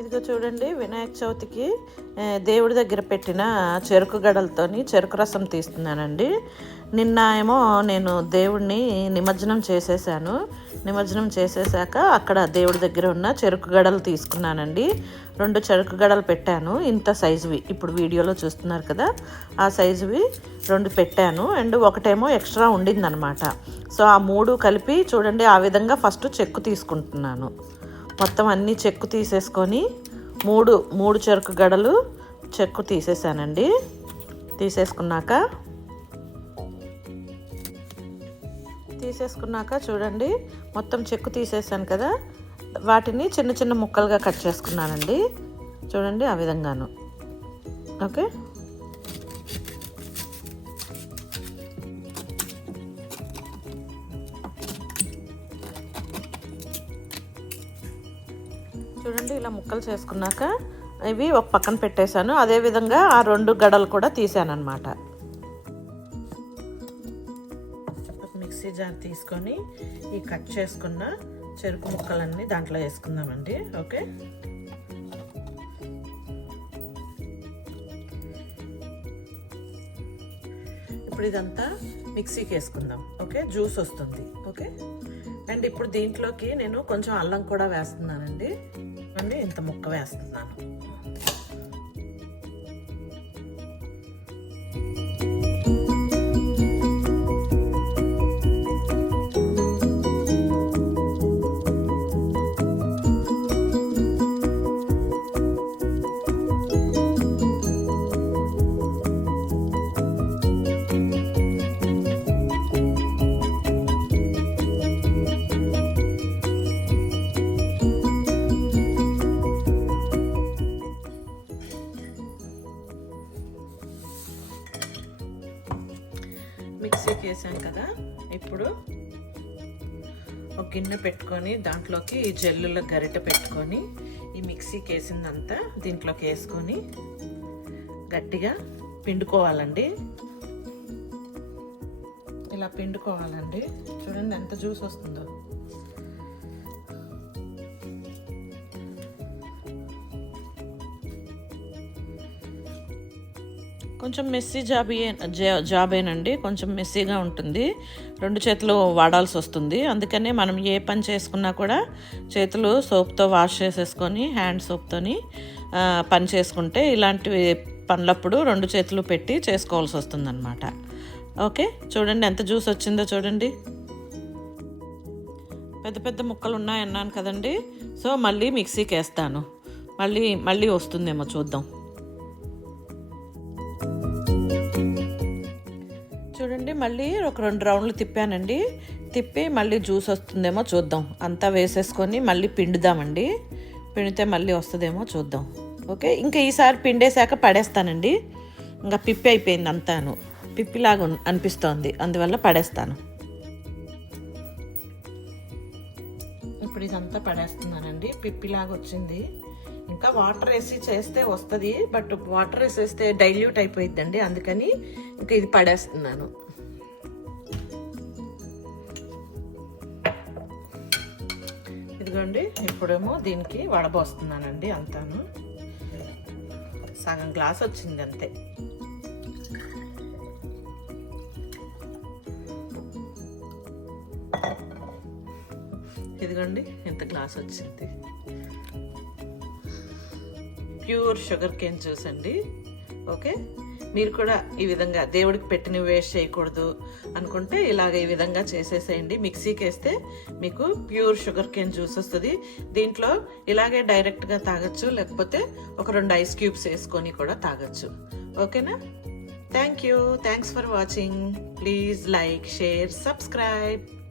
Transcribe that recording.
ఇదిగో చూడండి వినాయక చవితికి దేవుడి దగ్గర పెట్టిన చెరుకు గడలతోని చెరుకు రసం తీస్తున్నానండి. నిన్న ఏమో నేను దేవుడిని నిమజ్జనం చేసేసాను. నిమజ్జనం చేసేసాక అక్కడ దేవుడి దగ్గర ఉన్న చెరుకు గడలు తీసుకున్నానండి. రెండు చెరుకు గడలు పెట్టాను ఇంత సైజువి. ఇప్పుడు వీడియోలో చూస్తున్నారు కదా ఆ సైజువి రెండు పెట్టాను. అండ్ ఒకటేమో ఎక్స్ట్రా ఉండిందనమాట. సో ఆ మూడు కలిపి చూడండి ఆ విధంగా ఫస్ట్ చెక్కు తీసుకుంటున్నాను. మొత్తం అన్నీ చెక్కు తీసేసుకొని మూడు మూడు చెరుకు గడలు చెక్కు తీసేసానండి. తీసేసుకున్నాక తీసేసుకున్నాక చూడండి మొత్తం చెక్కు తీసేసాను కదా. వాటిని చిన్న చిన్న ముక్కలుగా కట్ చేసుకున్నానండి. చూడండి ఆ విధంగాను. ఓకే? చూడండి ఇలా ముక్కలు చేసుకున్నాక ఇవి ఒక పక్కన పెట్టేశాను. అదేవిధంగా ఆ రెండు గడలు కూడా తీసాను అనమాట మిక్సీ జార్ తీసుకొని ఈ కట్ చేసుకున్న చెరుకు ముక్కలన్నీ దాంట్లో వేసుకుందామండి. ఓకే? ఇప్పుడు ఇదంతా మిక్సీకి వేసుకుందాం. ఓకే? జ్యూస్ వస్తుంది. ఓకే? అండ్ ఇప్పుడు దీంట్లోకి నేను కొంచెం అల్లం కూడా వేస్తున్నానండి. అండి ఇంత ముక్క వేస్తున్నాను మిక్సీకి వేసాం కదా ఇప్పుడు ఒక గిన్నె పెట్టుకొని దాంట్లోకి ఈ జల్లుల గరిటె పెట్టుకొని ఈ మిక్సీకి వేసిందంతా దీంట్లోకి వేసుకొని గట్టిగా పిండుకోవాలండి. ఇలా పిండుకోవాలండి. చూడండి ఎంత జ్యూస్ వస్తుందో. కొంచెం మెస్సీ జాబీ జాబేనండి. కొంచెం మెస్సీగా ఉంటుంది. రెండు చేతులు వాడాల్సి వస్తుంది. అందుకనే మనం ఏ పని చేసుకున్నా కూడా చేతులు సోప్తో వాష్ చేసేసుకొని హ్యాండ్ సోప్తోని పని చేసుకుంటే ఇలాంటివి పనులప్పుడు రెండు చేతులు పెట్టి చేసుకోవాల్సి వస్తుందన్నమాట. ఓకే? చూడండి ఎంత జ్యూస్ వచ్చిందో చూడండి. పెద్ద పెద్ద ముక్కలు ఉన్నాయన్నాను కదండి. సో మళ్ళీ మిక్సీకి వేస్తాను మళ్ళీ మళ్ళీ వస్తుందేమో చూద్దాం. చూడండి మళ్ళీ ఒక రెండు రౌండ్లు తిప్పానండి. తిప్పి మళ్ళీ జ్యూస్ వస్తుందేమో చూద్దాం. అంతా వేసేసుకొని మళ్ళీ పిండుదామండి. పిండితే మళ్ళీ వస్తుందేమో చూద్దాం. ఓకే ఇంకా ఈసారి పిండేశాక పడేస్తానండి. ఇంకా పిప్పి అయిపోయింది అంతాను. పిప్పిలాగా ఉన్- అనిపిస్తోంది. అందువల్ల పడేస్తాను. ఇప్పుడు ఇదంతా పడేస్తున్నానండి. పిప్పిలాగా వచ్చింది. ఇంకా వాటర్ వేసి చేస్తే వస్తుంది బట్ వాటర్ వేసేస్తే డైల్యూట్ అయిపోయిద్దండి అందుకని ఇంకా ఇది పడేస్తున్నాను. ఇదిగోండి ఇప్పుడేమో దీనికి వడబోస్తున్నానండి అంతాను. సగం గ్లాస్ వచ్చింది అంతే. ఇదిగోండి ఇంత గ్లాస్ వచ్చింది? ప్యూర్ షుగర్ కేన్ జ్యూస్ అండి. ఓకే? మీరు కూడా ఈ విధంగా దేవుడికి పెట్టిన వేస్ట్ చేయకూడదు అనుకుంటే ఇలాగ ఈ విధంగా చేసేసేయండి. మిక్సీకి వేస్తే మీకు ప్యూర్ షుగర్ కేన్ జ్యూస్ వస్తుంది. దీంట్లో ఇలాగే డైరెక్ట్గా తాగొచ్చు లేకపోతే ఒక రెండు ఐస్ క్యూబ్స్ వేసుకొని కూడా తాగొచ్చు. ఓకేనా? Thank you. Thanks for watching. Please like share subscribe.